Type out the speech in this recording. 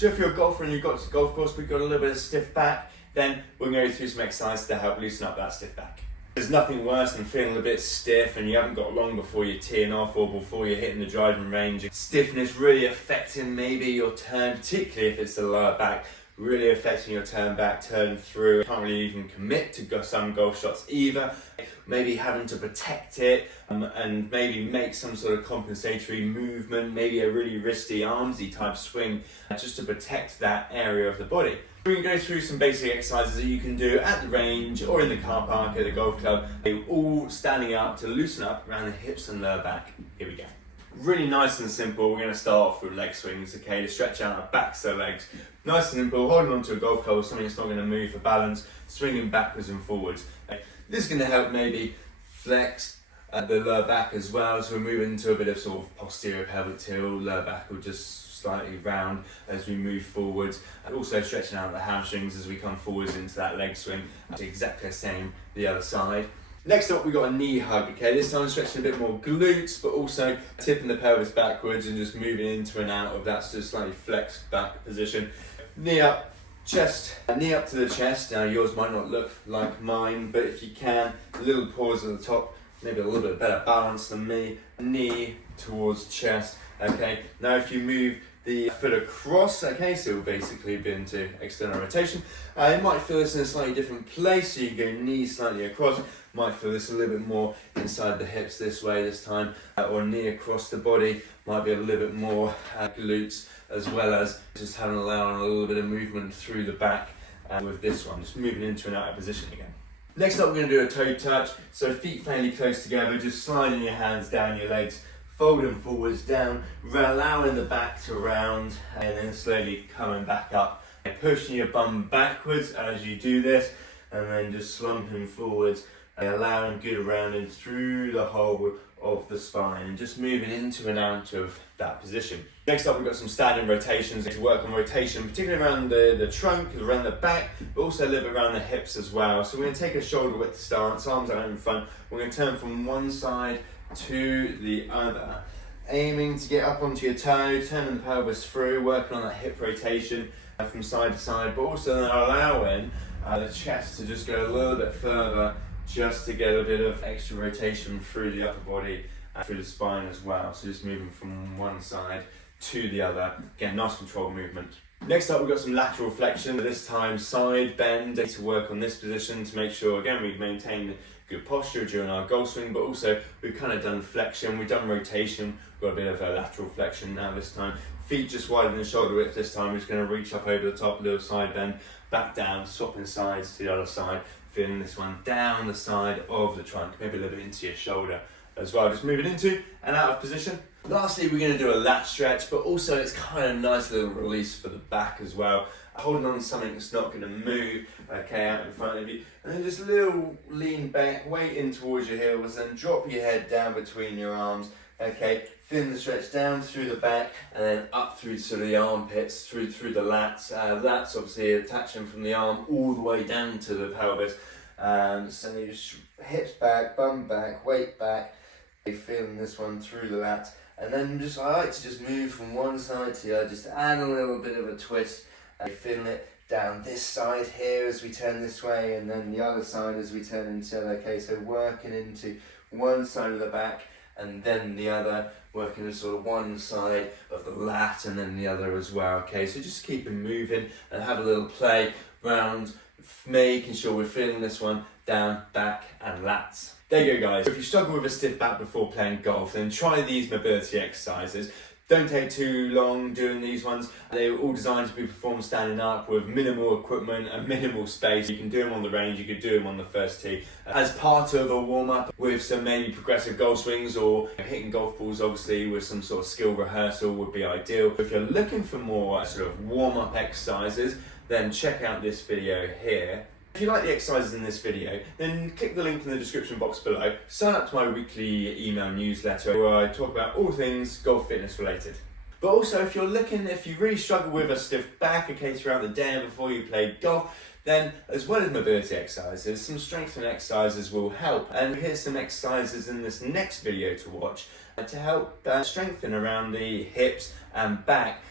So if you're a golfer and you've got to the golf course but you've got a little bit of stiff back, then we're going to go through some exercises to help loosen up that stiff back. There's nothing worse than feeling a bit stiff and you haven't got long before you're teeing off or before you're hitting the driving range. Stiffness really affecting maybe your turn, particularly if it's the lower back, really affecting your turn back, turn through. You can't really even commit to some golf shots either. Maybe having to protect it and maybe make some sort of compensatory movement, maybe a really wristy, armsy type swing just to protect that area of the body. We're going to go through some basic exercises that you can do at the range or in the car park at the golf club, all standing up to loosen up around the hips and lower back. Here we go. Really nice and simple. We're going to start off with leg swings, okay, to stretch out our backs of the legs. Nice and simple, holding onto a golf club or something that's not going to move for balance, swinging backwards and forwards. Okay. This is going to help maybe flex the lower back as well, so we're moving into a bit of sort of posterior pelvic tilt, lower back will just slightly round as we move forwards, and also stretching out the hamstrings as we come forwards into that leg swing. It's exactly the same the other side. Next up, we've got a knee hug, okay? This time stretching a bit more glutes, but also tipping the pelvis backwards and just moving into and out of that sort of slightly flexed back position. Knee up, chest, knee up to the chest. Now yours might not look like mine, but if you can, a little pause at the top, maybe a little bit better balance than me. Knee towards chest, okay? Now if you move the foot across, okay, so we'll basically be into external rotation. You might feel this in a slightly different place, so you go knee slightly across. Might feel this a little bit more inside the hips this way this time, or knee across the body. Might be a little bit more glutes, as well as just allowing a little bit of movement through the back with this one, just moving into and out of position again. Next up, we're going to do a toe touch, so feet fairly close together, just sliding your hands down your legs, folding forwards down, allowing the back to round, and then slowly coming back up. And pushing your bum backwards as you do this, and then just slumping forwards, and allowing good rounding through the whole of the spine, and just moving into and out of that position. Next up, we've got some standing rotations to work on rotation, particularly around the trunk, around the back, but also a little bit around the hips as well. So we're going to take a shoulder width stance, arms out in front. We're going to turn from one side to the other, aiming to get up onto your toe, turning the pelvis through, working on that hip rotation from side to side, but also then allowing the chest to just go a little bit further, just to get a bit of extra rotation through the upper body and through the spine as well. So just moving from one side to the other. Again, nice controlled movement. Next up, we've got some lateral flexion, this time side bend, to work on this position to make sure, again, we've maintained good posture during our golf swing, but also we've kind of done flexion, we've done rotation, we've got a bit of a lateral flexion now this time. Feet just wider than shoulder width this time. We're just going to reach up over the top, little side bend, back down, swapping sides to the other side, feeling this one down the side of the trunk, maybe a little bit into your shoulder as well, just moving into and out of position. Lastly, we're going to do a lat stretch, but also it's kind of a nice little release for the back as well. Holding on to something that's not going to move, okay, out in front of you, and then just a little lean back, weight in towards your heels, then drop your head down between your arms, okay, feeling the stretch down through the back, and then up through sort of the armpits, through the lats. Lats obviously attaching from the arm all the way down to the pelvis. So you just hips back, bum back, weight back, feeling this one through the lats. And then I like to just move from one side to the other, just add a little bit of a twist. Feeling it down this side here as we turn this way, and then the other side as we turn into the other. Okay, so working into one side of the back and then the other, working to sort of one side of the lat and then the other as well. Okay, so just keep it moving and have a little play around, making sure we're feeling this one down, back and lats. There you go, guys. If you struggle with a stiff back before playing golf, then try these mobility exercises. Don't take too long doing these ones. They're all designed to be performed standing up with minimal equipment and minimal space. You can do them on the range, you could do them on the first tee. As part of a warm-up with some maybe progressive golf swings or hitting golf balls, obviously with some sort of skill rehearsal would be ideal. If you're looking for more sort of warm-up exercises, then check out this video here. If you like the exercises in this video, then click the link in the description box below, sign up to my weekly email newsletter where I talk about all things golf fitness related. But also if you really struggle with a stiff back, okay, throughout the day and before you play golf, then as well as mobility exercises, some strengthening exercises will help. And here's some exercises in this next video to watch to help strengthen around the hips and back